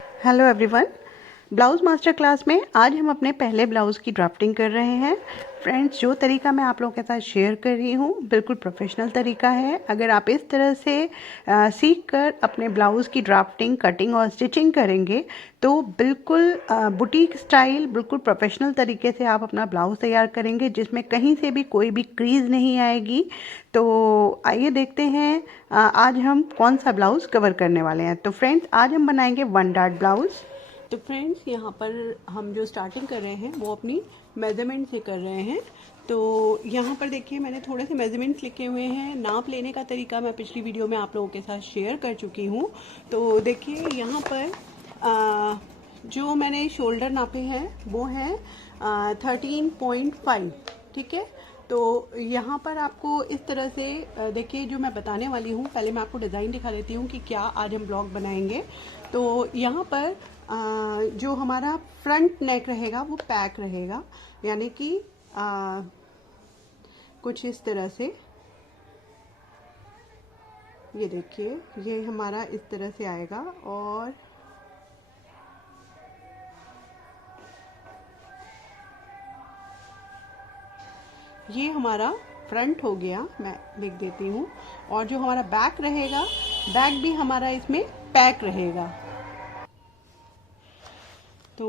Hello everyone, blouse master class में आज हम अपने पहले ब्लाउज़ की ड्राफ्टिंग कर रहे हैं। फ्रेंड्स, जो तरीका मैं आप लोगों के साथ शेयर कर रही हूँ बिल्कुल प्रोफेशनल तरीका है। अगर आप इस तरह से सीख कर अपने ब्लाउज़ की ड्राफ्टिंग, कटिंग और स्टिचिंग करेंगे तो बिल्कुल बुटीक स्टाइल, बिल्कुल प्रोफेशनल तरीके से आप अपना ब्लाउज़ तैयार करेंगे जिसमें कहीं से भी कोई भी क्रीज़ नहीं आएगी। तो आइए देखते हैं आज हम कौन सा ब्लाउज़ कवर करने वाले हैं। तो फ्रेंड्स, आज हम बनाएंगे वन डार्ट ब्लाउज़। तो फ्रेंड्स, यहाँ पर हम जो स्टार्टिंग कर रहे हैं वो अपनी मेज़रमेंट से कर रहे हैं। तो यहाँ पर देखिए, मैंने थोड़े से मेज़रमेंट्स लिखे हुए हैं। नाप लेने का तरीका मैं पिछली वीडियो में आप लोगों के साथ शेयर कर चुकी हूँ। तो देखिए यहाँ पर जो मैंने शोल्डर नापे हैं वो हैं 13.5, ठीक है। तो यहाँ पर आपको इस तरह से देखिए, जो मैं बताने वाली हूँ, पहले मैं आपको डिज़ाइन दिखा देती हूँ कि क्या आज हम ब्लॉग बनाएंगे। तो यहाँ पर जो हमारा फ्रंट नेक रहेगा वो पैक रहेगा, यानी कि कुछ इस तरह से। ये देखिए, ये हमारा इस तरह से आएगा और ये हमारा फ्रंट हो गया, मैं लिख देती हूँ। और जो हमारा बैक रहेगा, बैक भी हमारा इसमें पैक रहेगा। तो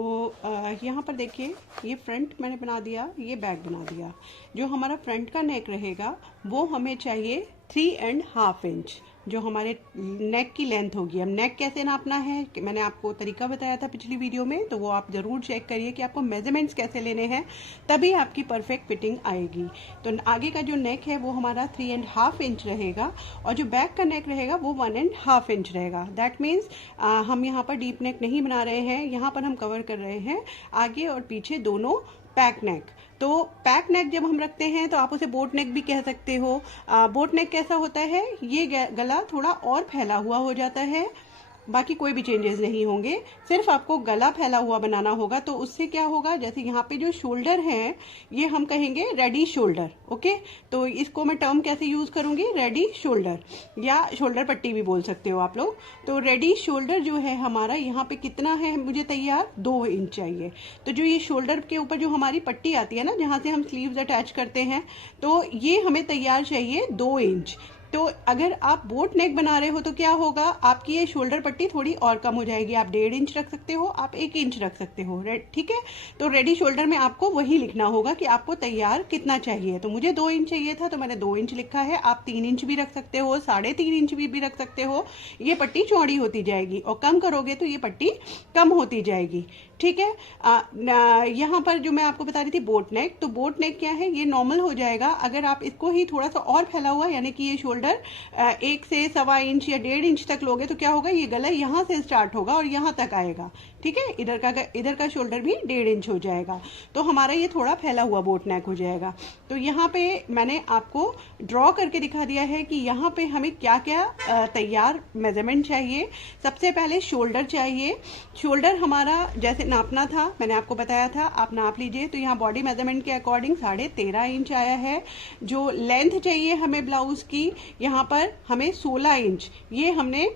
यहाँ पर देखिए, ये फ्रंट मैंने बना दिया, ये बैक बना दिया। जो हमारा फ्रंट का नेक रहेगा वो हमें चाहिए 3.5 इंच, जो हमारे नेक की लेंथ होगी। अब नेक कैसे नापना है कि मैंने आपको तरीका बताया था पिछली वीडियो में, तो वो आप ज़रूर चेक करिए कि आपको मेजरमेंट्स कैसे लेने हैं, तभी आपकी परफेक्ट फिटिंग आएगी। तो आगे का जो नेक है वो हमारा 3.5 इंच रहेगा और जो बैक का नेक रहेगा वो 1.5 इंच रहेगा। दैट मीन्स हम यहाँ पर डीप नेक नहीं बना रहे हैं, यहाँ पर हम कवर कर रहे हैं आगे और पीछे दोनों पैक नेक। तो पैक नेक जब हम रखते हैं तो आप उसे बोट नेक भी कह सकते हो। बोट नेक कैसा होता है, ये गला थोड़ा और फैला हुआ हो जाता है, बाकी कोई भी चेंजेस नहीं होंगे, सिर्फ आपको गला फैला हुआ बनाना होगा। तो उससे क्या होगा, जैसे यहाँ पे जो शोल्डर है ये हम कहेंगे रेडी शोल्डर, ओके। तो इसको मैं टर्म कैसे यूज करूंगी, रेडी शोल्डर या शोल्डर पट्टी भी बोल सकते हो आप लोग। तो रेडी शोल्डर जो है हमारा, यहाँ पे कितना है मुझे तैयार, 2 इंच चाहिए। तो जो ये शोल्डर के ऊपर जो हमारी पट्टी आती है ना, जहाँ से हम स्लीव्स अटैच करते हैं, तो ये हमें तैयार चाहिए 2 इंच। तो अगर आप बोट नेक बना रहे हो तो क्या होगा, आपकी ये शोल्डर पट्टी थोड़ी और कम हो जाएगी। आप 1.5 इंच रख सकते हो, आप 1 इंच रख सकते हो, ठीक है। तो रेडी शोल्डर में आपको वही लिखना होगा कि आपको तैयार कितना चाहिए। तो मुझे 2 इंच चाहिए था तो मैंने 2 इंच लिखा है। आप 3 इंच भी रख सकते हो, 3.5 इंच भी रख सकते हो। ये पट्टी चौड़ी होती जाएगी और कम करोगे तो ये पट्टी कम होती जाएगी, ठीक है। यहाँ पर जो मैं आपको बता रही थी बोट नेक, तो बोट नेक क्या है, ये नॉर्मल हो जाएगा अगर आप इसको ही थोड़ा सा और फैला हुआ, यानी कि ये शोल्डर 1 से 1.25 इंच या 1.5 इंच तक लोगे तो क्या होगा, ये गला यहाँ से स्टार्ट होगा और यहाँ तक आएगा, ठीक है। इधर का शोल्डर भी 1.5 इंच हो जाएगा, तो हमारा ये थोड़ा फैला हुआ बोट नेक हो जाएगा। तो यहाँ पे मैंने आपको ड्रॉ करके दिखा दिया है कि यहाँ पे हमें क्या क्या तैयार मेजरमेंट चाहिए। सबसे पहले शोल्डर चाहिए। शोल्डर हमारा जैसे नापना था, मैंने आपको बताया था, आप नाप लीजिए। तो यहाँ बॉडी मेजरमेंट के अकॉर्डिंग 13.5 इंच आया है। जो लेंथ चाहिए हमें ब्लाउज की, यहाँ पर हमें 16 इंच, ये हमने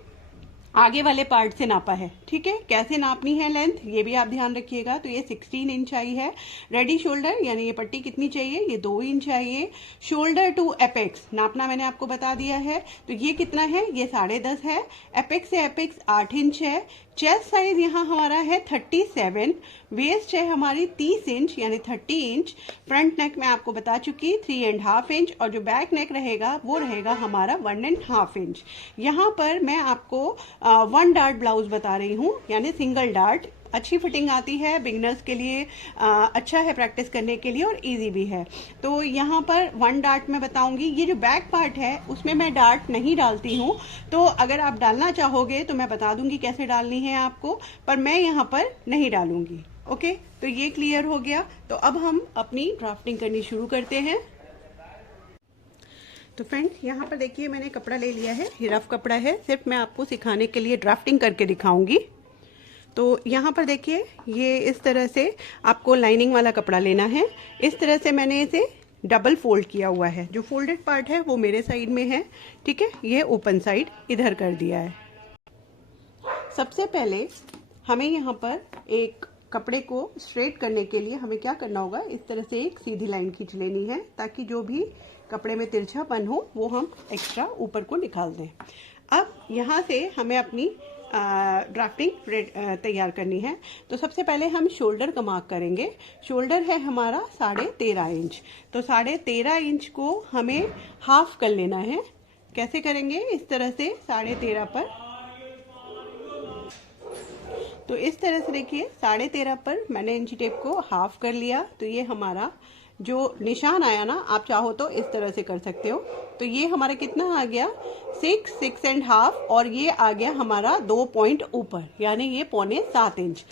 आगे वाले पार्ट से नापा है, ठीक है। कैसे नापनी है लेंथ, ये भी आप ध्यान रखिएगा। तो ये 16 इंच आई है। रेडी शोल्डर यानी ये पट्टी कितनी चाहिए, ये 2 इंच चाहिए। शोल्डर टू एपेक्स नापना मैंने आपको बता दिया है, तो ये कितना है, ये 10.5 है। एपेक्स से एपेक्स 8 इंच है। चेस्ट साइज यहाँ हमारा है 37। वेस्ट है हमारी 30 इंच यानी 30 इंच। फ्रंट नेक मैं आपको बता चुकी 3.5 इंच और जो बैक नेक रहेगा वो रहेगा हमारा 1.5 इंच। यहाँ पर मैं आपको 1 डार्ट ब्लाउज बता रही हूँ, यानी सिंगल डार्ट। अच्छी फिटिंग आती है बिगिनर्स के लिए, अच्छा है प्रैक्टिस करने के लिए और इजी भी है। तो यहाँ पर 1 डार्ट मैं बताऊंगी। ये जो बैक पार्ट है उसमें मैं डार्ट नहीं डालती हूँ, तो अगर आप डालना चाहोगे तो मैं बता दूंगी कैसे डालनी है आपको, पर मैं यहाँ पर नहीं डालूंगी, ओके। तो ये क्लियर हो गया। तो अब हम अपनी ड्राफ्टिंग करनी शुरू करते हैं। तो फ्रेंड्स, यहाँ पर देखिए मैंने कपड़ा ले लिया है, ये रफ कपड़ा है, सिर्फ मैं आपको सिखाने के लिए ड्राफ्टिंग करके दिखाऊंगी। तो यहाँ पर देखिए, ये इस तरह से आपको लाइनिंग वाला कपड़ा लेना है। इस तरह से मैंने इसे डबल फोल्ड किया हुआ है। जो फोल्डेड पार्ट है वो मेरे साइड में है, ठीक है। ये ओपन साइड इधर कर दिया है। सबसे पहले हमें यहाँ पर एक कपड़े को स्ट्रेट करने के लिए हमें क्या करना होगा, इस तरह से एक सीधी लाइन खींच लेनी है ताकि जो भी कपड़े में तिरछापन हो वो हम एक्स्ट्रा ऊपर को निकाल दें। अब यहाँ से हमें अपनी ड्राफ्टिंग तैयार करनी है। तो सबसे पहले हम शोल्डर का मार्क करेंगे। शोल्डर है हमारा 13.5 इंच, तो 13.5 इंच को हमें हाफ कर लेना है। कैसे करेंगे, इस तरह से 13.5 पर, तो इस तरह से देखिए 13.5 पर मैंने इंची टेप को हाफ कर लिया। तो ये हमारा जो निशान आया ना, आप चाहो तो इस तरह से कर सकते हो। तो ये हमारा कितना आ गया, 6.5, और ये आ गया हमारा 2 पॉइंट ऊपर, यानी ये 6.25 इंच।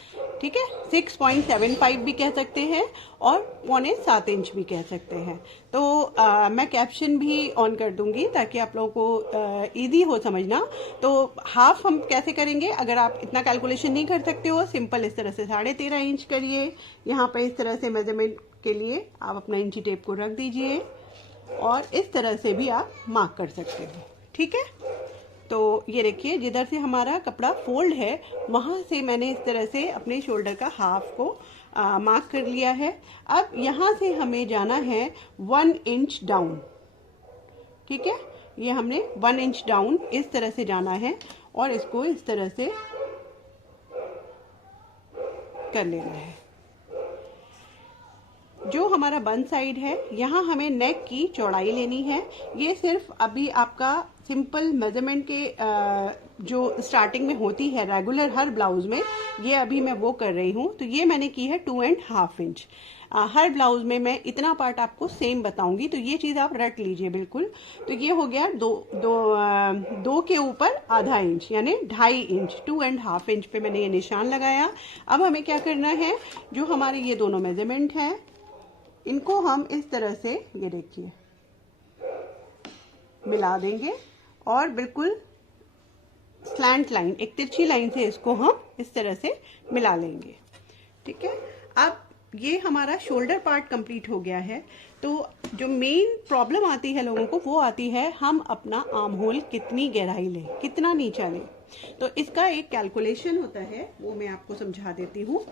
ठीक है, 6.75 भी कह सकते हैं और 6.25 इंच भी कह सकते हैं। तो मैं कैप्शन भी ऑन कर दूंगी ताकि आप लोगों को इजी हो समझना। तो हाफ हम कैसे करेंगे, अगर आप इतना कैलकुलेशन नहीं कर सकते हो, सिंपल इस तरह से 13.5 इंच करिए। यहाँ पर इस तरह से मेजरमेंट के लिए आप अपना इंची टेप को रख दीजिए और इस तरह से भी आप मार्क कर सकते हो। ठीक है, तो ये देखिए जिधर से हमारा कपड़ा फोल्ड है वहां से मैंने इस तरह से अपने शोल्डर का हाफ को मार्क कर लिया है। अब यहाँ से हमें जाना है 1 इंच डाउन। ठीक है, ये हमने 1 इंच डाउन इस तरह से जाना है और इसको इस तरह से कर लेना है। जो हमारा बन साइड है, यहाँ हमें नेक की चौड़ाई लेनी है। ये सिर्फ अभी आपका सिंपल मेजरमेंट के जो स्टार्टिंग में होती है रेगुलर हर ब्लाउज में, ये अभी मैं वो कर रही हूँ। तो ये मैंने की है 2.5 इंच। हर ब्लाउज में मैं इतना पार्ट आपको सेम बताऊंगी, तो ये चीज आप रट लीजिए बिल्कुल। तो ये हो गया दो के ऊपर आधा इंच, यानी 2.5 इंच, 2.5 इंच पे मैंने ये निशान लगाया। अब हमें क्या करना है, जो हमारे ये दोनों मेजरमेंट है इनको हम इस तरह से, ये देखिए, मिला देंगे और बिल्कुल स्लैंट लाइन, एक तिरछी लाइन से इसको हम इस तरह से मिला लेंगे। ठीक है, अब ये हमारा शोल्डर पार्ट कंप्लीट हो गया है। तो जो मेन प्रॉब्लम आती है लोगों को वो आती है, हम अपना आर्म होल कितनी गहराई लें, कितना नीचा लें। तो इसका एक कैलकुलेशन होता है, वो मैं आपको समझा देती हूँ।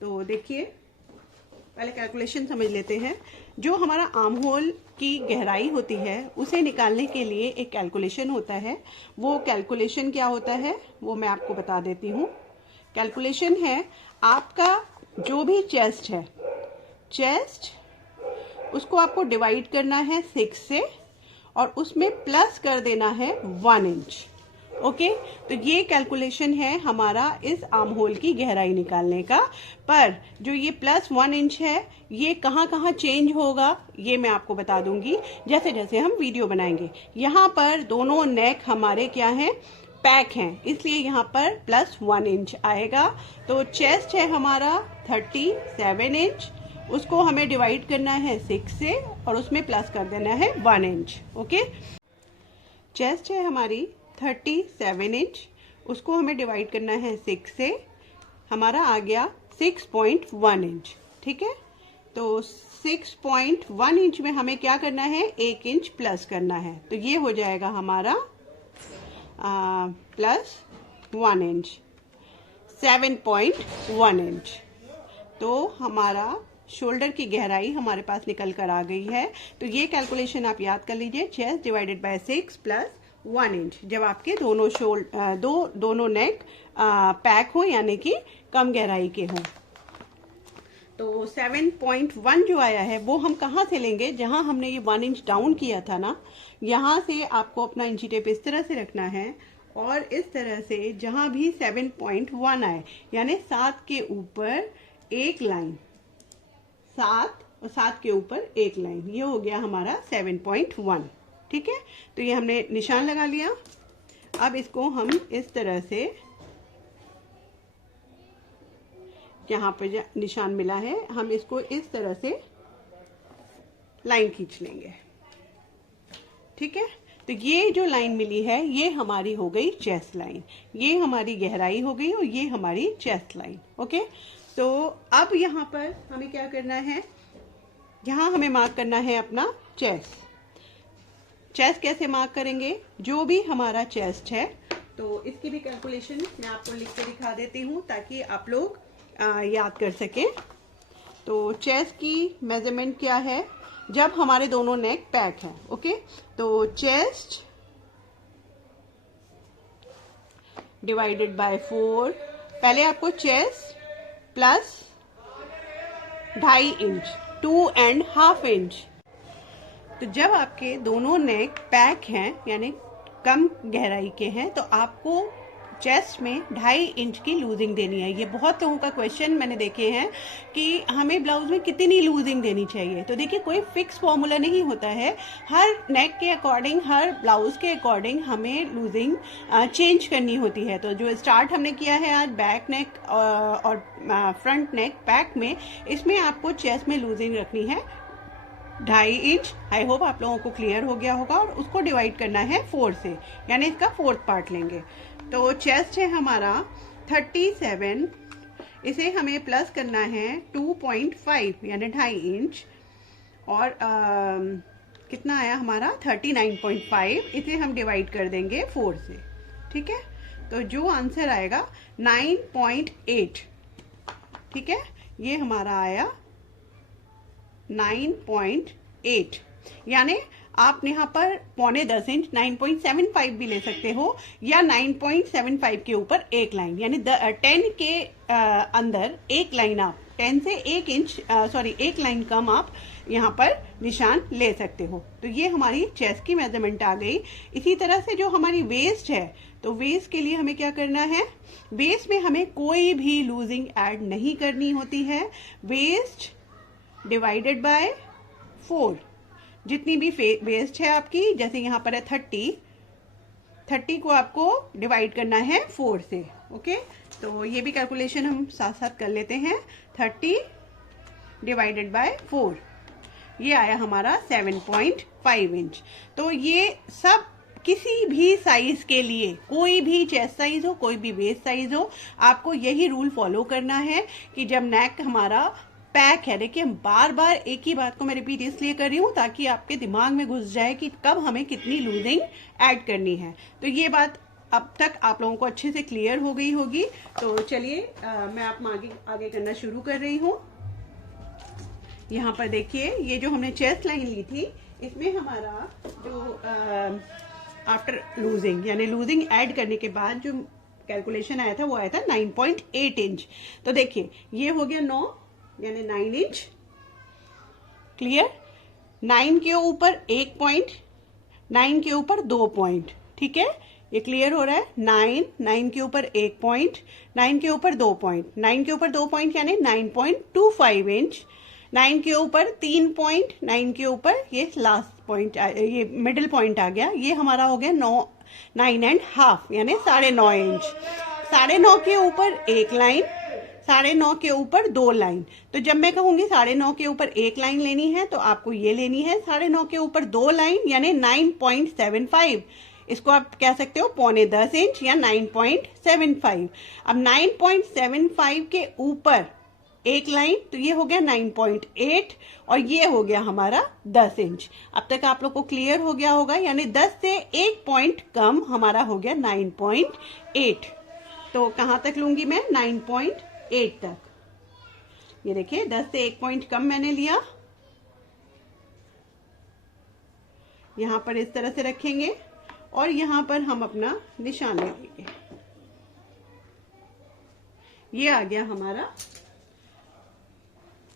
तो देखिए, पहले कैलकुलेशन समझ लेते हैं। जो हमारा आर्म होल की गहराई होती है उसे निकालने के लिए एक कैलकुलेशन होता है। वो कैलकुलेशन क्या होता है वो मैं आपको बता देती हूँ। कैलकुलेशन है, आपका जो भी चेस्ट है, चेस्ट उसको आपको डिवाइड करना है 6 से और उसमें प्लस कर देना है 1 इंच। ओके, तो ये कैलकुलेशन है हमारा इस आर्म होल की गहराई निकालने का। पर जो ये +1 इंच है, ये कहाँ कहाँ चेंज होगा ये मैं आपको बता दूंगी जैसे जैसे हम वीडियो बनाएंगे। यहाँ पर दोनों नेक हमारे क्या हैं, पैक हैं, इसलिए यहाँ पर +1 इंच आएगा। तो चेस्ट है हमारा 37 इंच, उसको हमें डिवाइड करना है 6 से और उसमें प्लस कर देना है 1 इंच। ओके, चेस्ट है हमारी 37 इंच, उसको हमें डिवाइड करना है 6 से, हमारा आ गया 6.1 इंच। ठीक है, तो 6.1 इंच में हमें क्या करना है, 1 इंच प्लस करना है। तो ये हो जाएगा हमारा +1 इंच, 7.1 इंच। तो हमारा शोल्डर की गहराई हमारे पास निकल कर आ गई है। तो ये कैलकुलेशन आप याद कर लीजिए, चेस्ट डिवाइडेड बाय 6 + 1 इंच, जब आपके दोनों नेक पैक हो यानी कि कम गहराई के हों। तो 7.1 जो आया है वो हम कहाँ से लेंगे, जहां हमने ये 1 इंच डाउन किया था ना, यहाँ से आपको अपना इंची टेप इस तरह से रखना है और इस तरह से जहां भी 7.1 आए, यानी 7 के ऊपर एक लाइन, 7 और 7 के ऊपर एक लाइन, ये हो गया हमारा 7.1। ठीक है, तो ये हमने निशान लगा लिया। अब इसको हम इस तरह से, यहाँ पर निशान मिला है, हम इसको इस तरह से लाइन खींच लेंगे। ठीक है, तो ये जो लाइन मिली है ये हमारी हो गई चेस्ट लाइन, ये हमारी गहराई हो गई और ये हमारी चेस्ट लाइन। ओके, तो अब यहाँ पर हमें क्या करना है, यहाँ हमें मार्क करना है अपना चेस्ट। चेस्ट कैसे मार्क करेंगे, जो भी हमारा चेस्ट है तो इसकी भी कैलकुलेशन मैं आपको लिख के दिखा देती हूँ ताकि आप लोग याद कर सकें। तो चेस्ट की मेजरमेंट क्या है जब हमारे दोनों नेक पैक है। ओके, तो चेस्ट डिवाइडेड बाय 4, पहले आपको चेस्ट प्लस 2.5 इंच, 2.5 इंच। तो जब आपके दोनों नेक पैक हैं यानी कम गहराई के हैं तो आपको चेस्ट में 2.5 इंच की लूजिंग देनी है। ये बहुत लोगों का क्वेश्चन मैंने देखे हैं कि हमें ब्लाउज में कितनी लूजिंग देनी चाहिए। तो देखिए कोई फिक्स फॉर्मूला नहीं होता है, हर नेक के अकॉर्डिंग, हर ब्लाउज के अकॉर्डिंग हमें लूजिंग चेंज करनी होती है। तो जो स्टार्ट हमने किया है आज बैक नेक और फ्रंट नेक पैक में, इसमें आपको चेस्ट में लूजिंग रखनी है 2.5 इंच। आई होप आप लोगों को क्लियर हो गया होगा। और उसको डिवाइड करना है 4 से, यानी इसका 4th पार्ट लेंगे। तो चेस्ट है हमारा 37, इसे हमें प्लस करना है 2.5 यानी 2.5 इंच। और कितना आया हमारा 39.5, इसे हम डिवाइड कर देंगे 4 से। ठीक है, तो जो आंसर आएगा 9.8। ठीक है, ये हमारा आया 9.8, यानी आप यहाँ पर 9.25 इंच 9.75 भी ले सकते हो, या 9.75 के ऊपर एक लाइन, यानी 10 के अंदर एक लाइन, आप 10 से 1 इंच सॉरी 1 लाइन कम आप यहाँ पर निशान ले सकते हो। तो ये हमारी चेस्ट की मेजरमेंट आ गई। इसी तरह से जो हमारी वेस्ट है, तो वेस्ट के लिए हमें क्या करना है, वेस्ट में हमें कोई भी लूजिंग ऐड नहीं करनी होती है। वेस्ट डिवाइडेड बाय 4, जितनी भी वेस्ट है आपकी, जैसे यहाँ पर है 30 को आपको डिवाइड करना है 4 से। ओके, तो ये भी कैलकुलेशन हम साथ साथ कर लेते हैं। 30 डिवाइडेड बाय 4, ये आया हमारा 7.5 इंच। तो ये सब किसी भी साइज के लिए, कोई भी चेस्ट साइज हो, कोई भी वेस्ट साइज हो, आपको यही रूल फॉलो करना है कि जब नेक हमारा पैक है, देखिए बार बार एक ही बात को मैं रिपीट इसलिए कर रही हूँ ताकि आपके दिमाग में घुस जाए कि कब हमें कितनी लूजिंग ऐड करनी है। तो ये बात अब तक आप लोगों को अच्छे से क्लियर हो गई होगी। तो चलिए मैं आप आगे करना शुरू कर रही हूँ। यहाँ पर देखिए ये जो हमने चेस्ट लाइन ली थी, इसमें हमारा जो आफ्टर लूजिंग यानी लूजिंग ऐड करने के बाद जो कैलकुलेशन आया था वो आया था 9.8 इंच। तो देखिए ये हो गया 9 यानी 9 इंच। क्लियर, 9 के ऊपर 1 पॉइंट, 9 के ऊपर 2 पॉइंट। ठीक है, ये क्लियर हो रहा है। 9 के ऊपर 1 पॉइंट, 9 के ऊपर 2 पॉइंट, 9 के ऊपर 2 पॉइंट यानी 9.25 इंच। 9 के ऊपर 3 पॉइंट, 9 के ऊपर ये लास्ट पॉइंट, ये मिडिल पॉइंट आ गया, ये हमारा हो गया 9.5 यानी 9.5 इंच। 9.5 के ऊपर एक लाइन, 9.5 के ऊपर 2 लाइन। तो जब मैं कहूंगी 9.5 के ऊपर एक लाइन लेनी है तो आपको ये लेनी है 9.5 के ऊपर 2 लाइन यानी 9.75। इसको आप कह सकते हो 9.25 इंच या 9.75। अब 9.75 के ऊपर एक लाइन, तो ये हो गया 9.8 और ये हो गया हमारा 10 इंच। अब तक आप लोग को क्लियर हो गया होगा, यानी 10 से 1 पॉइंट कम हमारा हो गया 9.8। तो कहां तक लूंगी मैं, 9.8 तक। ये देखिए 10 से 1 पॉइंट कम मैंने लिया, यहां पर इस तरह से रखेंगे और यहां पर हम अपना निशान ले लेंगे। ये आ गया हमारा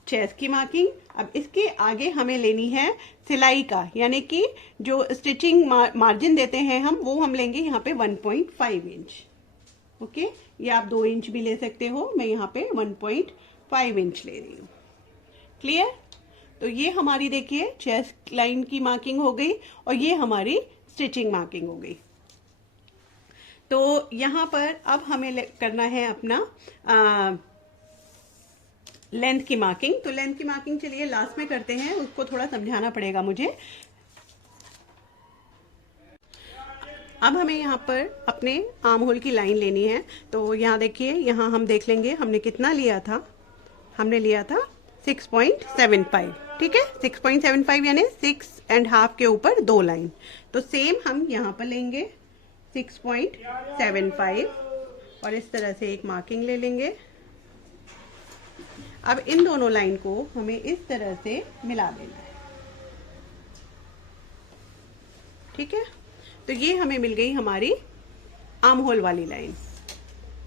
चेस्ट की मार्किंग। अब इसके आगे हमें लेनी है सिलाई का, यानी कि जो स्टिचिंग मार्जिन देते हैं वो हम लेंगे यहाँ पे 1.5 इंच। ओके, ये आप 2 इंच भी ले सकते हो, मैं यहाँ पे 1.5 इंच ले रही हूँ। क्लियर, तो ये हमारी देखिए चेस्ट लाइन की मार्किंग हो गई और ये हमारी स्टिचिंग मार्किंग हो गई। तो यहाँ पर अब हमें करना है अपना लेंथ की मार्किंग। तो लेंथ की मार्किंग चलिए लास्ट में करते हैं, उसको थोड़ा समझाना पड़ेगा मुझे। अब हमें यहाँ पर अपने आर्म होल की लाइन लेनी है। तो यहाँ देखिए, यहाँ हम देख लेंगे हमने कितना लिया था, हमने लिया था 6.75। ठीक है, 6.75 यानी 6.5 के ऊपर 2 लाइन। तो सेम हम यहाँ पर लेंगे 6.75 और इस तरह से एक मार्किंग ले लेंगे। अब इन दोनों लाइन को हमें इस तरह से मिला देना है, ठीक है। तो ये हमें मिल गई हमारी आर्म होल वाली लाइन,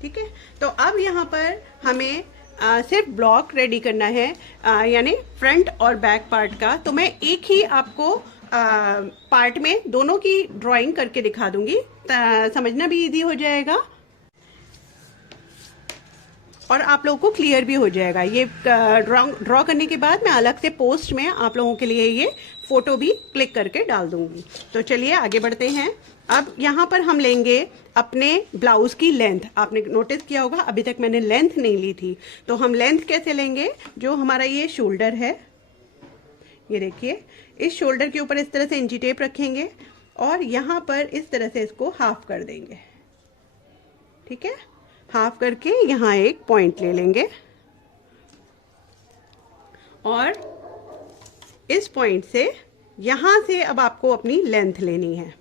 ठीक है। तो अब यहाँ पर हमें सिर्फ ब्लॉक रेडी करना है, यानी फ्रंट और बैक पार्ट का। तो मैं एक ही आपको पार्ट में दोनों की ड्राइंग करके दिखा दूंगी, समझना भी इजी हो जाएगा और आप लोगों को क्लियर भी हो जाएगा। ये ड्रॉ करने के बाद मैं अलग से पोस्ट में आप लोगों के लिए ये फोटो भी क्लिक करके डाल दूंगी। तो चलिए आगे बढ़ते हैं। अब यहाँ पर हम लेंगे अपने ब्लाउज की लेंथ। आपने नोटिस किया होगा अभी तक मैंने लेंथ नहीं ली थी, तो हम लेंथ कैसे लेंगे? जो हमारा ये शोल्डर है, ये देखिए, इस शोल्डर के ऊपर इस तरह से इंची टेप रखेंगे और यहाँ पर इस तरह से इसको हाफ कर देंगे, ठीक है। हाफ करके यहाँ एक पॉइंट ले लेंगे और इस पॉइंट से यहाँ से अब आपको अपनी लेंथ लेनी है,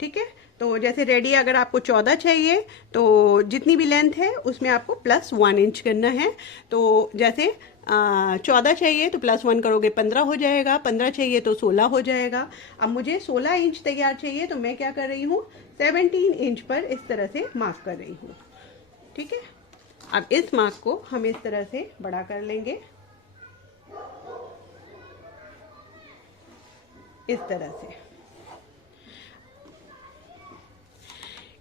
ठीक है। तो जैसे रेडी अगर आपको 14 चाहिए तो जितनी भी लेंथ है उसमें आपको +1 इंच करना है। तो जैसे 14 चाहिए तो +1 करोगे 15 हो जाएगा, 15 चाहिए तो 16 हो जाएगा। अब मुझे 16 इंच तैयार चाहिए तो मैं क्या कर रही हूँ, 17 इंच पर इस तरह से मार्क कर रही हूँ, ठीक है। अब इस मार्क को हम इस तरह से बड़ा कर लेंगे, इस तरह से।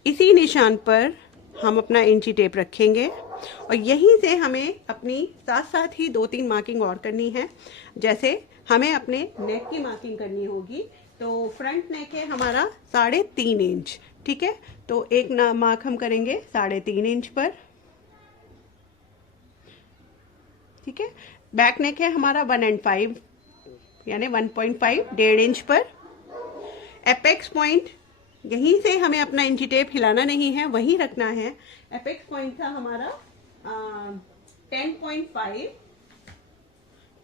इसी निशान पर हम अपना इंची टेप रखेंगे और यहीं से हमें अपनी साथ साथ ही 2-3 मार्किंग और करनी है। जैसे हमें अपने नेक की मार्किंग करनी होगी, तो फ्रंट नेक है हमारा 3.5 इंच, ठीक है। तो एक मार्क हम करेंगे 3.5 इंच पर, ठीक है। बैक नेक है हमारा 1.5 यानी 1.5 1.5 इंच पर। एपेक्स पॉइंट यहीं से हमें अपना इंची टेप हिलाना नहीं है, वहीं रखना है। एपेक्स पॉइंट था हमारा 10.5,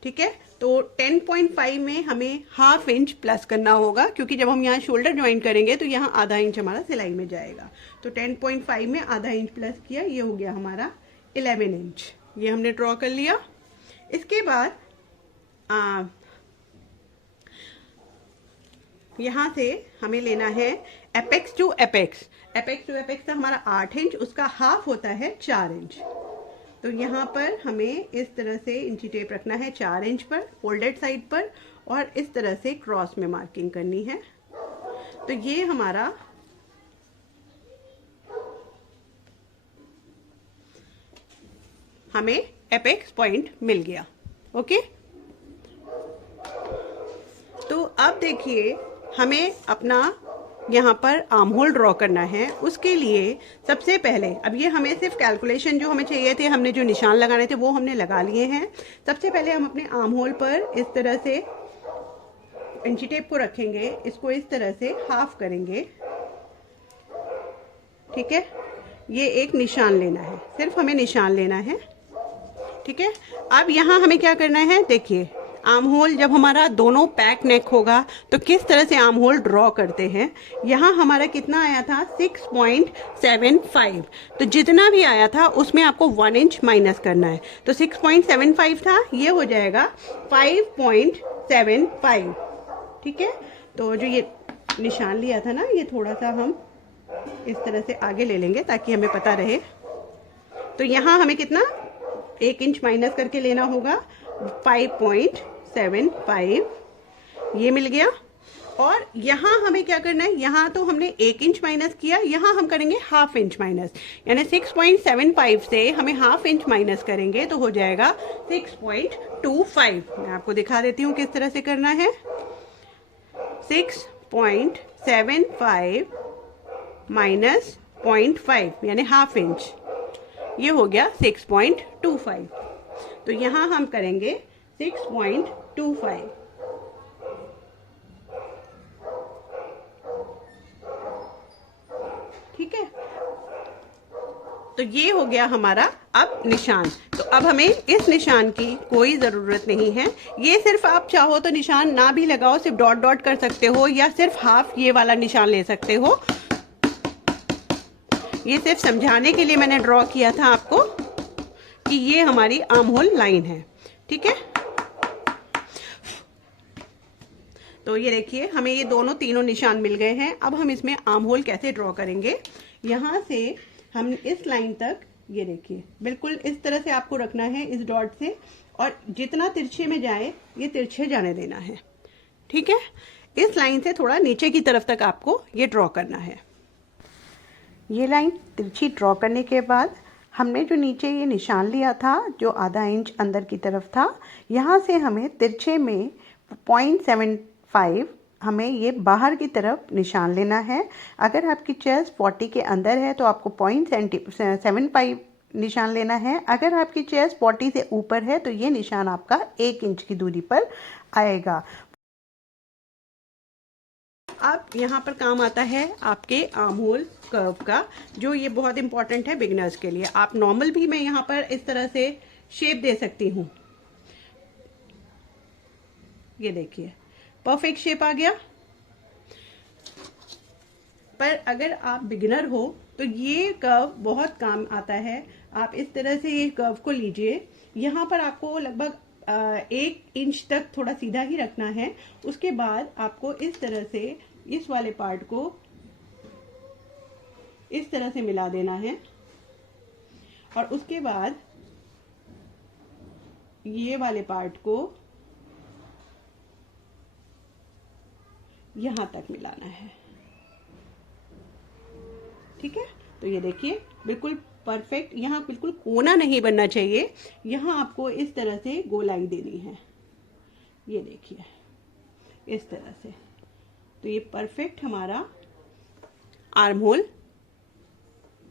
ठीक है। तो 10.5 में हमें ½ इंच प्लस करना होगा, क्योंकि जब हम यहाँ शोल्डर ज्वाइन करेंगे तो यहाँ ½ इंच हमारा सिलाई में जाएगा। तो 10.5 में ½ इंच प्लस किया, ये हो गया हमारा 11 इंच। ये हमने ड्रॉ कर लिया। इसके बाद यहाँ से हमें लेना है apex to apex. Apex to apex का हमारा 8 इंच, उसका हाफ होता है 4 इंच। तो यहाँ पर हमें इस तरह से इंची टेप रखना है 4 इंच पर, फोल्डेड साइड पर, और इस तरह से क्रॉस में मार्किंग करनी है। तो ये हमारा हमें एपेक्स पॉइंट मिल गया, ओके। तो अब देखिए हमें अपना यहाँ पर आर्म होल ड्रॉ करना है। उसके लिए सबसे पहले, अब ये हमें सिर्फ कैलकुलेशन जो हमें चाहिए थे, हमने जो निशान लगाने थे वो हमने लगा लिए हैं। सबसे पहले हम अपने आर्म होल पर इस तरह से इंची टेप को रखेंगे, इसको इस तरह से हाफ करेंगे, ठीक है। ये एक निशान लेना है, सिर्फ हमें निशान लेना है, ठीक है। अब यहाँ हमें क्या करना है, देखिए आर्म होल जब हमारा दोनों पैक नेक होगा तो किस तरह से आर्म होल ड्रॉ करते हैं। यहाँ हमारा कितना आया था, 6.75। तो जितना भी आया था उसमें आपको 1 इंच माइनस करना है। तो 6.75 था, ये हो जाएगा 5.75, ठीक है। तो जो ये निशान लिया था ना, ये थोड़ा सा हम इस तरह से आगे ले लेंगे ताकि हमें पता रहे। तो यहाँ हमें कितना, 1 इंच माइनस करके लेना होगा, 5.75 ये मिल गया। और यहाँ हमें क्या करना है, यहाँ तो हमने 1 इंच माइनस किया, यहाँ हम करेंगे ½ इंच माइनस, यानी 6.75 से हमें ½ इंच माइनस करेंगे तो हो जाएगा 6.25। मैं आपको दिखा देती हूँ किस तरह से करना है। 6.75 माइनस 0.5 यानी ½ इंच, ये हो गया 6.25। तो यहाँ हम करेंगे 6.25, ठीक है। तो ये हो गया हमारा अब निशान। तो अब हमें इस निशान की कोई ज़रूरत नहीं है। ये सिर्फ आप चाहो तो निशान ना भी लगाओ, सिर्फ डॉट डॉट कर सकते हो, या सिर्फ हाफ ये वाला निशान ले सकते हो। ये सिर्फ समझाने के लिए मैंने ड्रॉ किया था आपको कि ये हमारी आर्म होल लाइन है। ठीक है, तो ये देखिए हमें ये दोनों तीनों निशान मिल गए हैं। अब हम इसमें आर्म होल कैसे ड्रॉ करेंगे, यहाँ से हम इस लाइन तक, ये देखिए बिल्कुल इस तरह से आपको रखना है इस डॉट से, और जितना तिरछे में जाए ये तिरछे जाने देना है। ठीक है, इस लाइन से थोड़ा नीचे की तरफ तक आपको ये ड्रॉ करना है। ये लाइन तिरछी ड्रॉ करने के बाद हमने जो नीचे ये निशान लिया था जो आधा इंच अंदर की तरफ था, यहाँ से हमें तिरछे में 0.75 हमें ये बाहर की तरफ निशान लेना है। अगर आपकी चेस्ट 40 के अंदर है तो आपको 0.75 निशान लेना है। अगर आपकी चेस्ट 40 से ऊपर है तो ये निशान आपका 1 इंच की दूरी पर आएगा। अब यहाँ पर काम आता है आपके आर्म होल कर्व का, जो ये बहुत इंपॉर्टेंट है बिगिनर्स के लिए। आप नॉर्मल भी मैं यहाँ पर इस तरह से शेप दे सकती हूँ। ये देखिए परफेक्ट शेप आ गया। पर अगर आप बिगिनर हो तो ये कर्व बहुत काम आता है। आप इस तरह से ये कर्व को लीजिए, यहाँ पर आपको लगभग 1 इंच तक थोड़ा सीधा ही रखना है। उसके बाद आपको इस तरह से इस वाले पार्ट को इस तरह से मिला देना है, और उसके बाद ये वाले पार्ट को यहां तक मिलाना है। ठीक है, तो ये देखिए बिल्कुल परफेक्ट, यहाँ बिल्कुल कोना नहीं बनना चाहिए। यहाँ आपको इस तरह से गोलाई देनी है। ये देखिए इस तरह से, तो ये परफेक्ट हमारा आर्म होल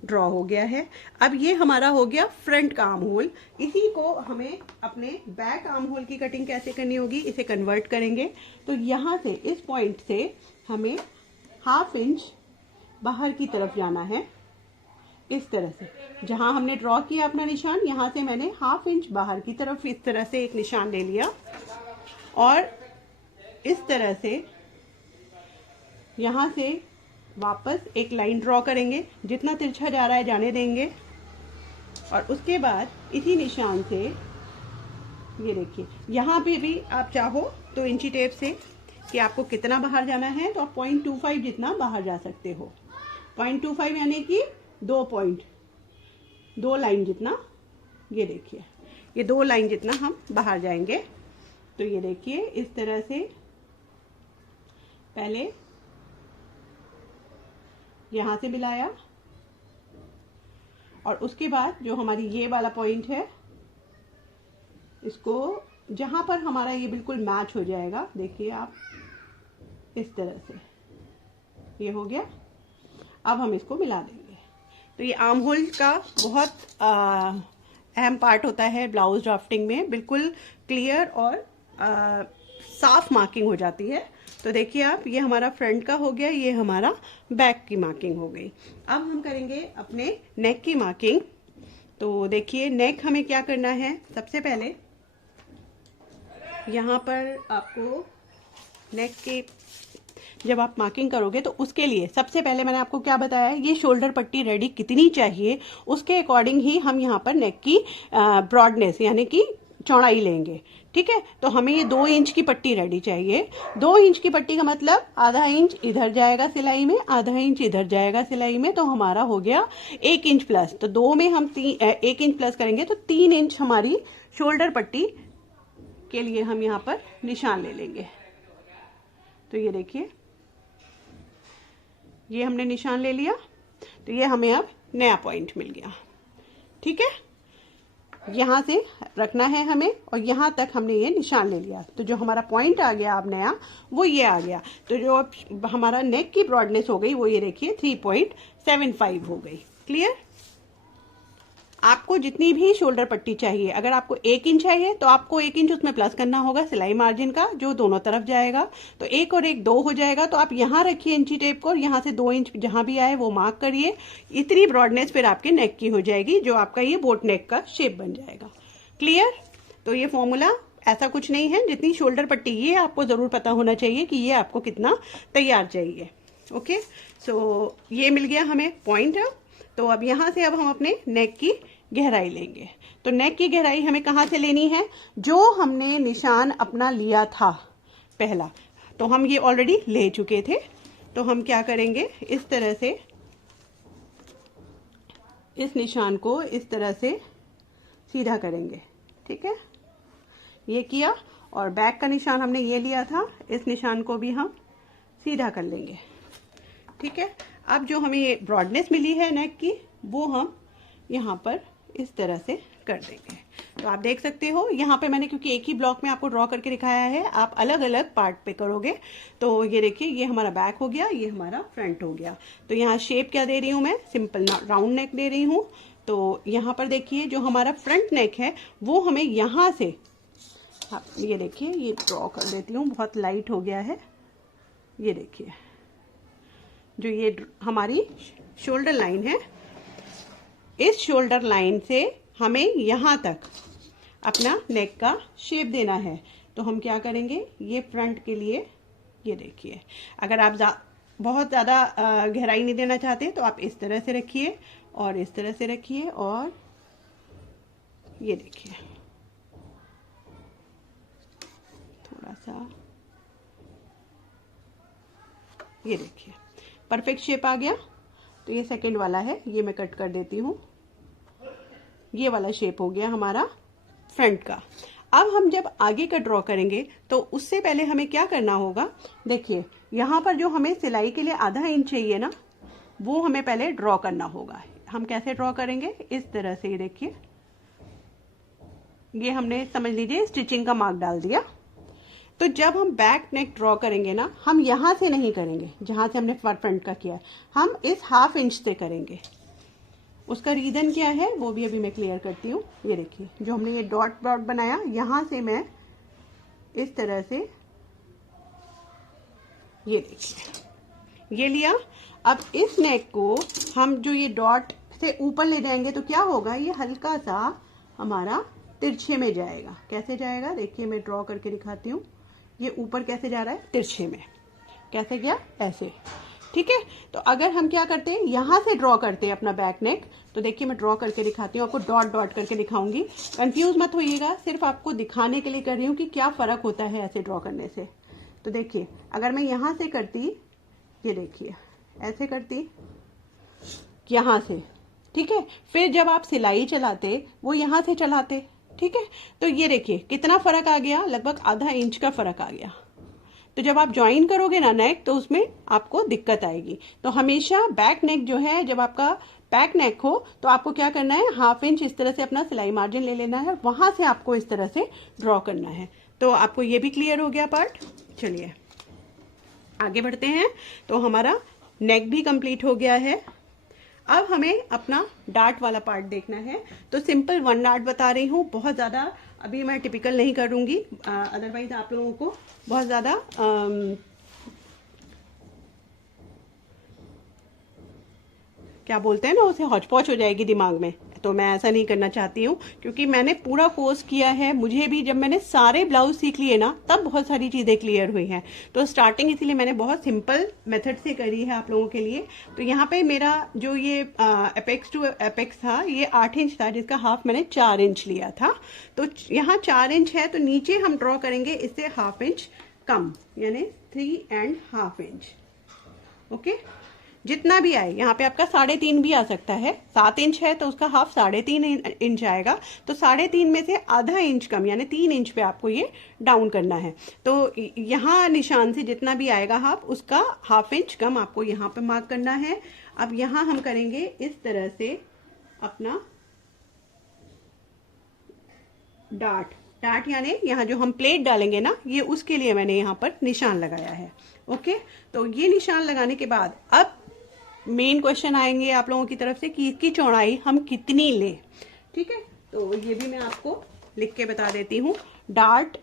ड्रॉ हो गया है। अब ये हमारा हो गया फ्रंट का आर्म होल। इसी को हमें अपने बैक आर्म होल की कटिंग कैसे करनी होगी, इसे कन्वर्ट करेंगे। तो यहाँ से इस पॉइंट से हमें 1/2 इंच बाहर की तरफ जाना है। इस तरह से जहां हमने ड्रॉ किया अपना निशान, यहां से मैंने 1/2 इंच बाहर की तरफ इस तरह से एक निशान ले लिया, और इस तरह से यहां से वापस एक लाइन ड्रॉ करेंगे। जितना तिरछा जा रहा है जाने देंगे, और उसके बाद इसी निशान से ये देखिए यहाँ पे भी आप चाहो तो इंची टेप से कि आपको कितना बाहर जाना है, तो आप 0.25 जितना बाहर जा सकते हो। 0.25 यानी कि 2 लाइन जितना। ये देखिए ये 2 लाइन जितना हम बाहर जाएंगे। तो ये देखिए इस तरह से पहले यहां से मिलाया, और उसके बाद जो हमारी ये वाला पॉइंट है, इसको जहां पर हमारा ये बिल्कुल मैच हो जाएगा, देखिए आप इस तरह से ये हो गया। अब हम इसको मिला देंगे। तो ये आर्म होल का बहुत अहम पार्ट होता है ब्लाउज ड्राफ्टिंग में। बिल्कुल क्लियर और साफ मार्किंग हो जाती है। तो देखिए आप, ये हमारा फ्रंट का हो गया, ये हमारा बैक की मार्किंग हो गई। अब हम करेंगे अपने नेक की मार्किंग। तो देखिए नेक हमें क्या करना है, सबसे पहले यहाँ पर आपको नेक के जब आप मार्किंग करोगे तो उसके लिए सबसे पहले मैंने आपको क्या बताया, ये शोल्डर पट्टी रेडी कितनी चाहिए उसके अकॉर्डिंग ही हम यहाँ पर नेक की ब्रॉडनेस यानी कि चौड़ाई लेंगे। ठीक है, तो हमें ये 2 इंच की पट्टी रेडी चाहिए। 2 इंच की पट्टी का मतलब आधा इंच इधर जाएगा सिलाई में, आधा इंच इधर जाएगा सिलाई में, तो हमारा हो गया 1 इंच प्लस। तो 2 में हम 1 इंच प्लस करेंगे तो 3 इंच हमारी शोल्डर पट्टी के लिए हम यहाँ पर निशान ले लेंगे। तो ये देखिए ये हमने निशान ले लिया, तो ये हमें अब नया पॉइंट मिल गया। ठीक है, यहाँ से रखना है हमें, और यहाँ तक हमने ये निशान ले लिया। तो जो हमारा पॉइंट आ गया अब नया, वो ये आ गया। तो जो हमारा नेक की ब्रॉडनेस हो गई वो ये देखिए 3.75 हो गई। क्लियर? आपको जितनी भी शोल्डर पट्टी चाहिए, अगर आपको 1 इंच चाहिए तो आपको 1 इंच उसमें प्लस करना होगा सिलाई मार्जिन का, जो दोनों तरफ जाएगा। तो 1 और 1 2 हो जाएगा। तो आप यहाँ रखिए इंची टेप को, और यहाँ से 2 इंच जहां भी आए वो मार्क करिए। इतनी ब्रॉडनेस फिर आपके नेक की हो जाएगी, जो आपका ये बोट नेक का शेप बन जाएगा। क्लियर? तो ये फॉर्मूला ऐसा कुछ नहीं है, जितनी शोल्डर पट्टी ये आपको जरूर पता होना चाहिए कि ये आपको कितना तैयार चाहिए। ओके, सो ये मिल गया हमें पॉइंट। तो अब यहाँ से अब हम अपने नेक की गहराई लेंगे। तो नेक की गहराई हमें कहाँ से लेनी है, जो हमने निशान अपना लिया था पहला, तो हम ये ऑलरेडी ले चुके थे। तो हम क्या करेंगे, इस तरह से इस निशान को इस तरह से सीधा करेंगे। ठीक है, ये किया, और बैक का निशान हमने ये लिया था, इस निशान को भी हम सीधा कर लेंगे। ठीक है, अब जो हमें ये ब्रॉडनेस मिली है नेक की, वो हम यहाँ पर इस तरह से कर देंगे। तो आप देख सकते हो यहाँ पे मैंने, क्योंकि एक ही ब्लॉक में आपको ड्रॉ करके दिखाया है, आप अलग अलग पार्ट पे करोगे। तो ये देखिए, ये हमारा बैक हो गया, ये हमारा फ्रंट हो गया। तो यहाँ शेप क्या दे रही हूँ मैं, सिंपल राउंड नेक दे रही हूँ। तो यहाँ पर देखिए, जो हमारा फ्रंट नेक है वो हमें यहाँ से, ये देखिए, ये ड्रॉ कर देती हूँ, बहुत लाइट हो गया है। ये देखिए, जो ये हमारी शोल्डर लाइन है, इस शोल्डर लाइन से हमें यहाँ तक अपना नेक का शेप देना है। तो हम क्या करेंगे, ये फ्रंट के लिए, ये देखिए, अगर आप बहुत ज़्यादा गहराई नहीं देना चाहते तो आप इस तरह से रखिए और इस तरह से रखिए, और ये देखिए थोड़ा सा, ये देखिए परफेक्ट शेप आ गया। तो ये सेकंड वाला है, ये मैं कट कर देती हूँ। ये वाला शेप हो गया हमारा फ्रंट का। अब हम जब आगे का ड्रॉ करेंगे तो उससे पहले हमें क्या करना होगा, देखिए यहाँ पर जो हमें सिलाई के लिए आधा इंच चाहिए ना, वो हमें पहले ड्रॉ करना होगा। हम कैसे ड्रॉ करेंगे, इस तरह से, ये देखिए, ये हमने समझ लीजिए स्टिचिंग का मार्क डाल दिया। तो जब हम बैक नेक ड्रॉ करेंगे ना, हम यहाँ से नहीं करेंगे जहाँ से हमने फ्रंट का किया, हम इस ½ इंच से करेंगे। उसका रीज़न क्या है वो भी अभी मैं क्लियर करती हूँ। ये देखिए, जो हमने ये डॉट डॉट बनाया, यहाँ से मैं इस तरह से, ये देखिए, ये लिया। अब इस नेक को हम जो ये डॉट से ऊपर ले जाएंगे तो क्या होगा, ये हल्का सा हमारा तिरछे में जाएगा। कैसे जाएगा, देखिए मैं ड्रॉ करके दिखाती हूँ। ये ऊपर कैसे जा रहा है, तिरछे में। कैसे गया, ऐसे। ठीक है, तो अगर हम क्या करते हैं, यहाँ से ड्रॉ करते हैं अपना बैक नेक, तो देखिए मैं ड्रॉ करके दिखाती हूँ आपको, डॉट डॉट करके दिखाऊंगी। कंफ्यूज मत होइएगा, सिर्फ आपको दिखाने के लिए कर रही हूँ कि क्या फर्क होता है ऐसे ड्रॉ करने से। तो देखिए, अगर मैं यहाँ से करती, ये देखिए ऐसे करती यहाँ से, ठीक है, फिर जब आप सिलाई चलाते वो यहाँ से चलाते। ठीक है, तो ये देखिए कितना फर्क आ गया, लगभग ½ इंच का फर्क आ गया। तो जब आप ज्वाइन करोगे ना नेक, तो उसमें आपको दिक्कत आएगी। तो हमेशा बैक नेक जो है, जब आपका बैक नेक हो तो आपको क्या करना है, ½ इंच इस तरह से अपना सिलाई मार्जिन ले लेना है, वहां से आपको इस तरह से ड्रॉ करना है। तो आपको ये भी क्लियर हो गया पार्ट। चलिए आगे बढ़ते हैं। तो हमारा नेक भी कंप्लीट हो गया है। अब हमें अपना डार्ट वाला पार्ट देखना है। तो सिंपल 1 डार्ट बता रही हूँ, बहुत ज़्यादा अभी मैं टिपिकल नहीं करूँगी, अदरवाइज आप लोगों को बहुत ज़्यादा क्या बोलते हैं ना, उसे हौच पौच हो जाएगी दिमाग में। तो मैं ऐसा नहीं करना चाहती हूँ, क्योंकि मैंने पूरा कोर्स किया है। मुझे भी जब मैंने सारे ब्लाउज सीख लिए ना, तब बहुत सारी चीज़ें क्लियर हुई हैं। तो स्टार्टिंग इसीलिए मैंने बहुत सिंपल मेथड से करी है आप लोगों के लिए। तो यहाँ पे मेरा जो ये एपेक्स टू एपेक्स था, ये 8 इंच था, जिसका हाफ मैंने 4 इंच लिया था। तो यहाँ 4 इंच है, तो नीचे हम ड्रॉ करेंगे इससे ½ इंच कम, यानी 3½ इंच। ओके, जितना भी आए, यहाँ पे आपका 3.5 भी आ सकता है। 7 इंच है तो उसका हाफ 3.5 इंच आएगा। तो 3.5 में से ½ इंच कम, यानी 3 इंच पे आपको ये डाउन करना है। तो यहाँ निशान से जितना भी आएगा हाफ, उसका ½ इंच कम आपको यहाँ पे मार्क करना है। अब यहाँ हम करेंगे इस तरह से अपना डार्ट। डार्ट यानी यहाँ जो हम प्लेट डालेंगे ना, ये उसके लिए मैंने यहाँ पर निशान लगाया है। ओके, तो ये निशान लगाने के बाद अब मेन क्वेश्चन आएंगे आप लोगों की तरफ से कि इसकी चौड़ाई हम कितनी लें। ठीक है, तो ये भी मैं आपको लिख के बता देती हूँ। डार्ट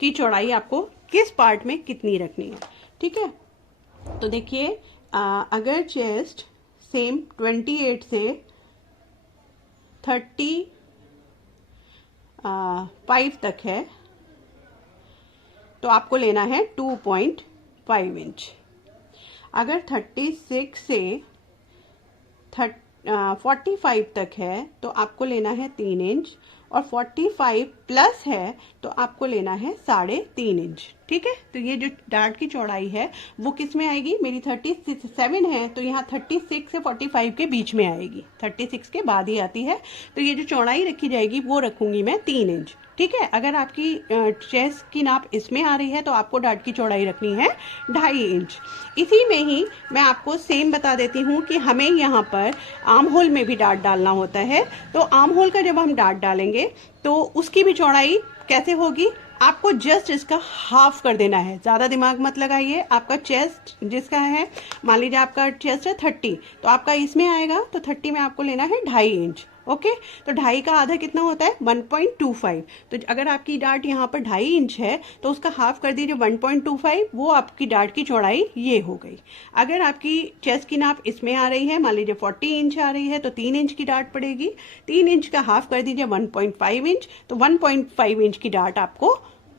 की चौड़ाई आपको किस पार्ट में कितनी रखनी है। ठीक है, तो देखिए, अगर चेस्ट सेम 28 से 35 तक है, तो आपको लेना है 2.5 इंच। अगर 36 से 45 तक है तो आपको लेना है 3 इंच, और 45 प्लस है तो आपको लेना है 3.5 इंच। ठीक है, तो ये जो डार्ट की चौड़ाई है वो किस में आएगी, मेरी 37 है तो यहाँ 36 से 45 के बीच में आएगी, 36 के बाद ही आती है। तो ये जो चौड़ाई रखी जाएगी वो रखूंगी मैं 3 इंच। ठीक है, अगर आपकी चेस्ट की नाप इसमें आ रही है तो आपको डार्ट की चौड़ाई रखनी है 2.5 इंच। इसी में ही मैं आपको सेम बता देती हूँ कि हमें यहाँ पर आर्म होल में भी डार्ट डालना होता है। तो आर्म होल का जब हम डार्ट डालेंगे तो उसकी भी चौड़ाई कैसे होगी, आपको जस्ट इसका हाफ कर देना है, ज्यादा दिमाग मत लगाइए। आपका चेस्ट जिसका है, मान लीजिए आपका चेस्ट है 30, तो आपका इसमें आएगा तो 30 में आपको लेना है 2.5 इंच। ओके, तो 2.5 का आधा कितना होता है 1.25। तो अगर आपकी डार्ट यहाँ पर 2.5 इंच है तो उसका हाफ कर दीजिए 1.25, वो आपकी डार्ट की चौड़ाई ये हो गई। अगर आपकी चेस्ट की नाप इसमें आ रही है, मान लीजिए 40 इंच आ रही है, तो 3 इंच की डार्ट पड़ेगी। 3 इंच का हाफ कर दीजिए 1.5 इंच, तो 1.5 इंच की डार्ट आपको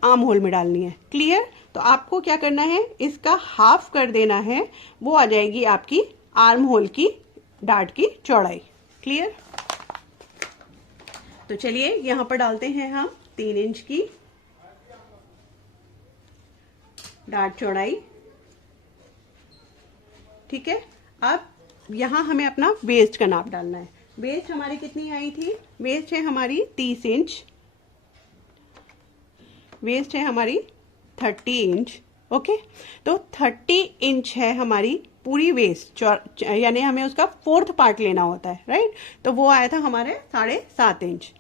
आर्म होल में डालनी है। क्लियर? तो आपको क्या करना है, इसका हाफ कर देना है, वो आ जाएगी आपकी आर्म होल की डार्ट की चौड़ाई। क्लियर? तो चलिए यहां पर डालते हैं हम 3 इंच की डार्ट चौड़ाई। ठीक है, अब यहां हमें अपना वेस्ट का नाप डालना है। वेस्ट हमारी कितनी आई थी, वेस्ट है हमारी 30 इंच, वेस्ट है हमारी 30 इंच। ओके, तो 30 इंच है हमारी पूरी वेस्ट, यानी हमें उसका 4th पार्ट लेना होता है, राइट। तो वो आया था हमारे 7.5 इंच।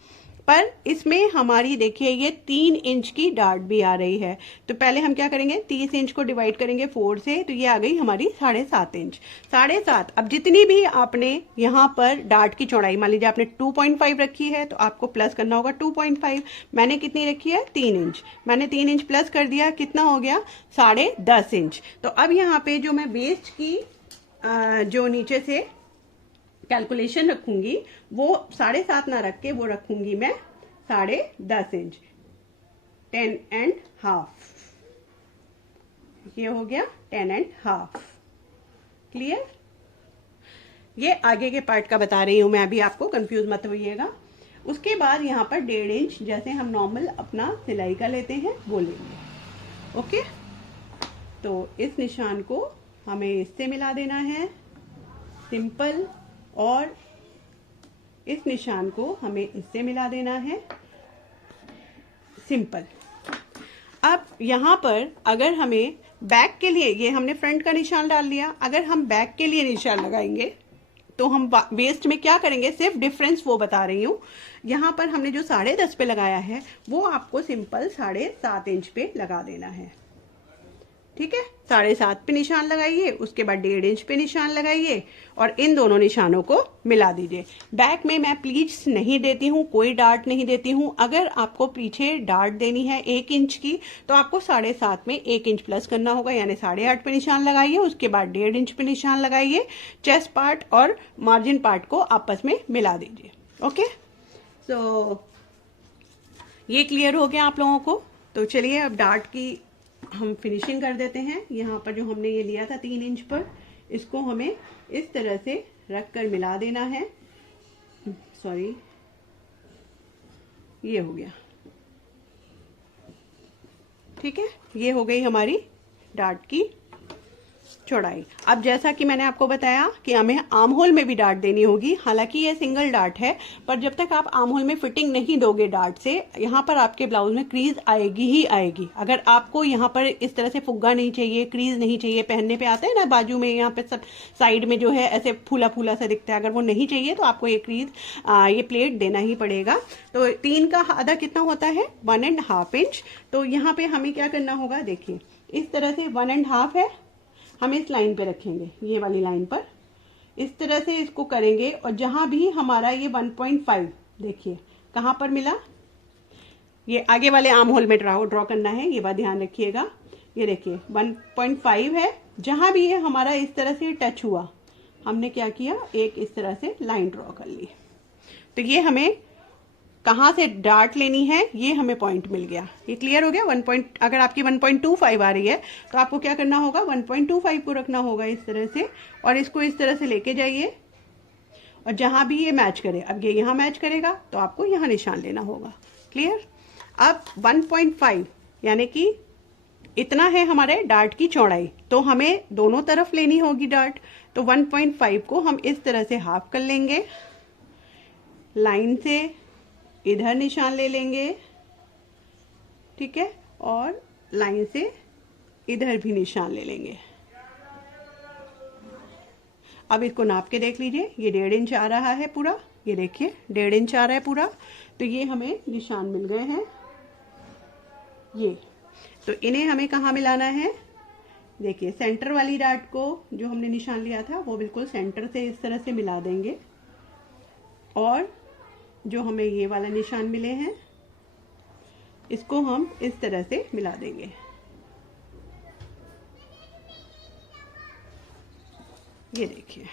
पर इसमें हमारी देखिए ये 3 इंच की डार्ट भी आ रही है। तो पहले हम क्या करेंगे, 30 इंच को डिवाइड करेंगे 4 से, तो ये आ गई हमारी 7.5 इंच। 7.5, अब जितनी भी आपने यहाँ पर डार्ट की चौड़ाई, मान लीजिए आपने 2.5 रखी है तो आपको प्लस करना होगा 2.5। मैंने कितनी रखी है 3 इंच, मैंने 3 इंच प्लस कर दिया, कितना हो गया 10.5 इंच। तो अब यहाँ पे जो मैं वेस्ट की जो नीचे से कैलकुलेशन रखूंगी वो 7.5 ना रख के वो रखूंगी मैं 10.5 इंच, 10.5। ये हो गया 10.5। क्लियर? ये आगे के पार्ट का बता रही हूं मैं, अभी आपको कंफ्यूज मत होइएगा। उसके बाद यहाँ पर 1.5 इंच जैसे हम नॉर्मल अपना सिलाई का लेते हैं वो लेंगे। ओके, तो इस निशान को हमें इससे मिला देना है सिंपल, और इस निशान को हमें इससे मिला देना है सिंपल। अब यहाँ पर अगर हमें बैक के लिए, ये हमने फ्रंट का निशान डाल लिया, अगर हम बैक के लिए निशान लगाएंगे तो हम वेस्ट में क्या करेंगे, सिर्फ डिफरेंस वो बता रही हूँ। यहाँ पर हमने जो 10.5 पे लगाया है वो आपको सिंपल 7.5 इंच पे लगा देना है। ठीक है, 7.5 पे निशान लगाइए, उसके बाद 1.5 इंच पे निशान लगाइए और इन दोनों निशानों को मिला दीजिए। बैक में मैं प्लीट्स नहीं देती हूँ, कोई डार्ट नहीं देती हूँ। अगर आपको पीछे डार्ट देनी है 1 इंच की तो आपको 7.5 में 1 इंच प्लस करना होगा, यानी 8.5 पे निशान लगाइए, उसके बाद 1.5 इंच पे निशान लगाइए। चेस्ट पार्ट और मार्जिन पार्ट को आपस में मिला दीजिए। ओके, सो ये क्लियर हो गया आप लोगों को। तो चलिए अब डार्ट की हम फिनिशिंग कर देते हैं। यहाँ पर जो हमने ये लिया था 3 इंच पर, इसको हमें इस तरह से रख कर मिला देना है। सॉरी, ये हो गया। ठीक है, ये हो गई हमारी डार्ट की चौड़ाई। अब जैसा कि मैंने आपको बताया कि हमें आर्म होल में भी डार्ट देनी होगी, हालांकि ये सिंगल डार्ट है, पर जब तक आप आर्म होल में फिटिंग नहीं दोगे डार्ट से, यहाँ पर आपके ब्लाउज में क्रीज आएगी ही आएगी। अगर आपको यहाँ पर इस तरह से फुग्गा नहीं चाहिए, क्रीज नहीं चाहिए, पहनने पे आता है ना बाजू में यहाँ पे सब साइड में जो है ऐसे फूला फूला सा दिखता है, अगर वो नहीं चाहिए तो आपको ये क्रीज ये प्लेट देना ही पड़ेगा। तो 3 का आधा कितना होता है 1.5 इंच। तो यहाँ पे हमें क्या करना होगा, देखिए इस तरह से 1.5 है, हम इस लाइन पे रखेंगे, ये वाली लाइन पर इस तरह से इसको करेंगे। और जहां भी हमारा ये 1.5, देखिए कहां पर मिला, ये आगे वाले आर्म होल में ड्रॉ करना है, ये बात ध्यान रखिएगा। ये देखिए 1.5 है, जहां भी ये हमारा इस तरह से टच हुआ, हमने क्या किया, एक इस तरह से लाइन ड्रॉ कर ली। तो ये हमें कहाँ से डार्ट लेनी है ये हमें पॉइंट मिल गया। ये क्लियर हो गया। 1 पॉइंट, अगर आपकी 1.25 आ रही है तो आपको क्या करना होगा, 1.25 को रखना होगा इस तरह से, और इसको इस तरह से लेके जाइए, और जहाँ भी ये मैच करे, अब ये यहाँ मैच करेगा तो आपको यहाँ निशान लेना होगा। क्लियर। अब 1.5 यानी कि इतना है हमारे डार्ट की चौड़ाई, तो हमें दोनों तरफ लेनी होगी डार्ट। तो 1.5 को हम इस तरह से हाफ कर लेंगे, लाइन से इधर निशान ले लेंगे, ठीक है, और लाइन से इधर भी निशान ले लेंगे। अब इसको नाप के देख लीजिए, ये 1.5 इंच आ रहा है पूरा, ये देखिए 1.5 इंच आ रहा है पूरा। तो ये हमें निशान मिल गए हैं ये। तो इन्हें हमें कहाँ मिलाना है, देखिए सेंटर वाली डार्ट को जो हमने निशान लिया था वो बिल्कुल सेंटर से इस तरह से मिला देंगे, और जो हमें ये वाला निशान मिले हैं इसको हम इस तरह से मिला देंगे। ये देखिए,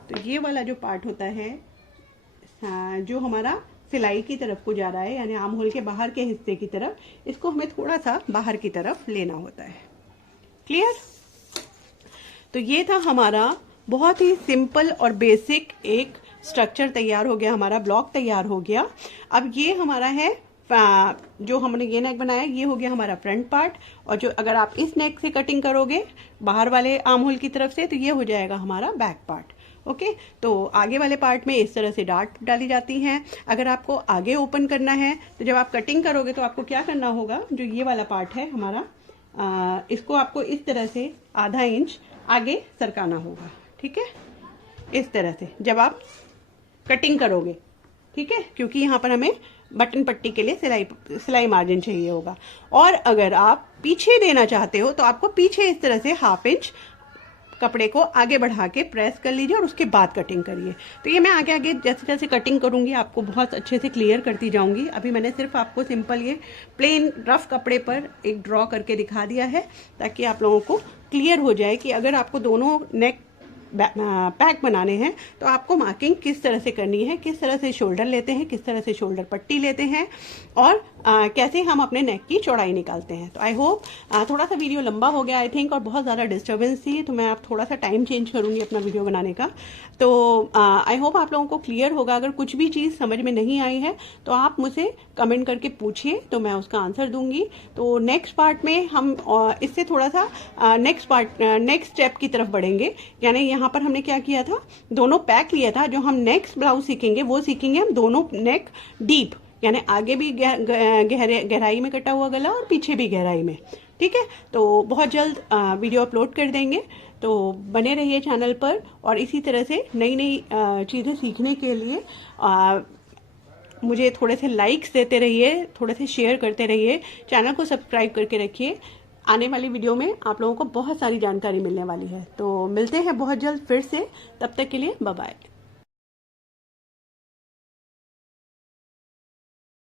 तो ये वाला जो पार्ट होता है जो हमारा सिलाई की तरफ को जा रहा है, यानी आर्म होल के बाहर के हिस्से की तरफ, इसको हमें थोड़ा सा बाहर की तरफ लेना होता है। क्लियर। तो ये था हमारा बहुत ही सिंपल और बेसिक एक स्ट्रक्चर तैयार हो गया, हमारा ब्लॉक तैयार हो गया। अब ये हमारा है जो हमने ये नेक बनाया, ये हो गया हमारा फ्रंट पार्ट, और जो अगर आप इस नेक से कटिंग करोगे बाहर वाले आर्म होल की तरफ से तो ये हो जाएगा हमारा बैक पार्ट। ओके। तो आगे वाले पार्ट में इस तरह से डार्ट डाली जाती हैं। अगर आपको आगे ओपन करना है तो जब आप कटिंग करोगे तो आपको क्या करना होगा, जो ये वाला पार्ट है हमारा इसको आपको इस तरह से आधा इंच आगे सरकाना होगा, ठीक है, इस तरह से जब आप कटिंग करोगे, ठीक है, क्योंकि यहाँ पर हमें बटन पट्टी के लिए सिलाई मार्जिन चाहिए होगा। और अगर आप पीछे देना चाहते हो तो आपको पीछे इस तरह से 1/2 इंच कपड़े को आगे बढ़ा के प्रेस कर लीजिए और उसके बाद कटिंग करिए। तो ये मैं आगे आगे जैसे जैसे कटिंग करूंगी आपको बहुत अच्छे से क्लियर करती जाऊंगी। अभी मैंने सिर्फ आपको सिंपल ये प्लेन रफ कपड़े पर एक ड्रॉ करके दिखा दिया है, ताकि आप लोगों को क्लियर हो जाए कि अगर आपको दोनों नेक पैक बनाने हैं तो आपको मार्किंग किस तरह से करनी है, किस तरह से शोल्डर लेते हैं, किस तरह से शोल्डर पट्टी लेते हैं, और कैसे हम अपने नेक की चौड़ाई निकालते हैं। तो आई होप थोड़ा सा वीडियो लंबा हो गया आई थिंक, और बहुत ज़्यादा डिस्टर्बेंस थी, तो मैं आप थोड़ा सा टाइम चेंज करूंगी अपना वीडियो बनाने का। तो आई होप आप लोगों को क्लियर होगा। अगर कुछ भी चीज़ समझ में नहीं आई है तो आप मुझे कमेंट करके पूछिए, तो मैं उसका आंसर दूंगी। तो नेक्स्ट पार्ट में हम इससे थोड़ा सा नेक्स्ट स्टेप की तरफ बढ़ेंगे। यानी यहाँ पर हमने क्या किया था, दोनों पैक लिया था। जो हम नेक्स्ट ब्लाउज सीखेंगे वो सीखेंगे हम दोनों नेक डीप, यानी आगे भी गहराई में कटा हुआ गला और पीछे भी गहराई में, ठीक है। तो बहुत जल्द वीडियो अपलोड कर देंगे, तो बने रहिए चैनल पर, और इसी तरह से नई नई चीज़ें सीखने के लिए मुझे थोड़े से लाइक्स देते रहिए, थोड़े से शेयर करते रहिए, चैनल को सब्सक्राइब करके रखिए। आने वाली वीडियो में आप लोगों को बहुत सारी जानकारी मिलने वाली है। तो मिलते हैं बहुत जल्द फिर से, तब तक के लिए बाय बाय।